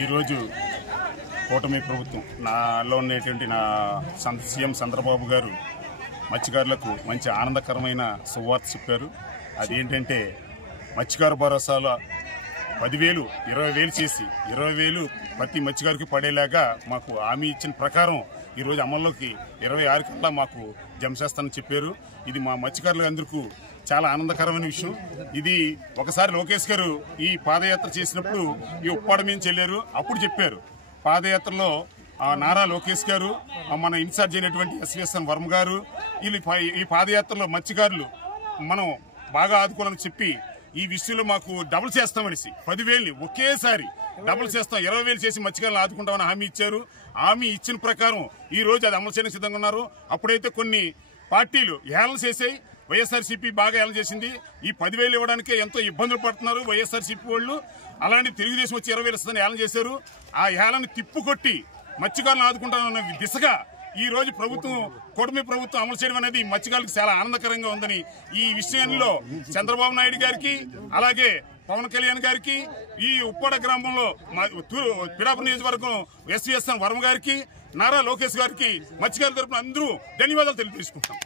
ఈరోజు కూటమి ప్రభుత్వం నాలో ఉన్నటువంటి నా సీఎం చంద్రబాబు గారు మత్స్యకారులకు మంచి ఆనందకరమైన శుభవార్త చెప్పారు. అదేంటంటే మత్స్యకార భరోసాలో 10,000 20,000 చేసి 20,000 ప్రతి మత్స్యకారికి పడేలాగా మాకు హామీ ఇచ్చిన ప్రకారం ఈరోజు అమల్లోకి 26 కల్లా మాకు జమ చేస్తానని చెప్పారు. ఇది మా మత్స్యకారులందరికీ చాలా ఆనందకరమైన విషయం. ఇది ఒకసారి లోకేష్ గారు ఈ పాదయాత్ర చేసినప్పుడు ఈ ఉప్పాడ మీద చెల్లారు. అప్పుడు చెప్పారు పాదయాత్రలో నారా లోకేష్ గారు, మన ఇన్ఛార్జ్ అయినటువంటి ఎస్విఎస్ఎన్ వర్మ గారు వీళ్ళు ఈ పాదయాత్రలో మత్స్యకారులు మనం బాగా ఆదుకోవాలని చెప్పి ఈ విషయంలో మాకు డబుల్ చేస్తామనేసి 10,000 ఒకేసారి డబుల్ చేస్తాం 20,000 చేసి మత్స్యకారులను ఆదుకుంటామని హామీ ఇచ్చారు. హామీ ఇచ్చిన ప్రకారం ఈ రోజు అది అమలు చేయడానికి సిద్ధంగా ఉన్నారు. అప్పుడైతే కొన్ని పార్టీలు హేళన చేసాయి. వైఎస్ఆర్సీపీ బాగా హేళన చేసింది. ఈ 10,000 ఇవ్వడానికే ఎంతో ఇబ్బందులు పడుతున్నారు వైఎస్ఆర్సీపీ వాళ్ళు. అలాంటి తెలుగుదేశం వచ్చి 20,000 ఇస్తుందని హేళన చేశారు. ఆ హేళని తిప్పుకొట్టి మత్స్యకారులను ఆదుకుంటామన్న దిశగా ఈ రోజు కూటమి ప్రభుత్వం అమలు చేయడం అనేది మత్స్యకారులకు చాలా ఆనందకరంగా ఉందని ఈ విషయంలో చంద్రబాబు నాయుడు గారికి, అలాగే పవన్ కళ్యాణ్ గారికి, ఈ ఉప్పాడ గ్రామంలో పిడాపు నియోజకవర్గం ఎస్విఎస్ఎన్ వర్మ గారికి, నారా లోకేష్ గారికి మత్స్యకారుల తరపున అందరూ ధన్యవాదాలు తెలియజేసుకుంటాం.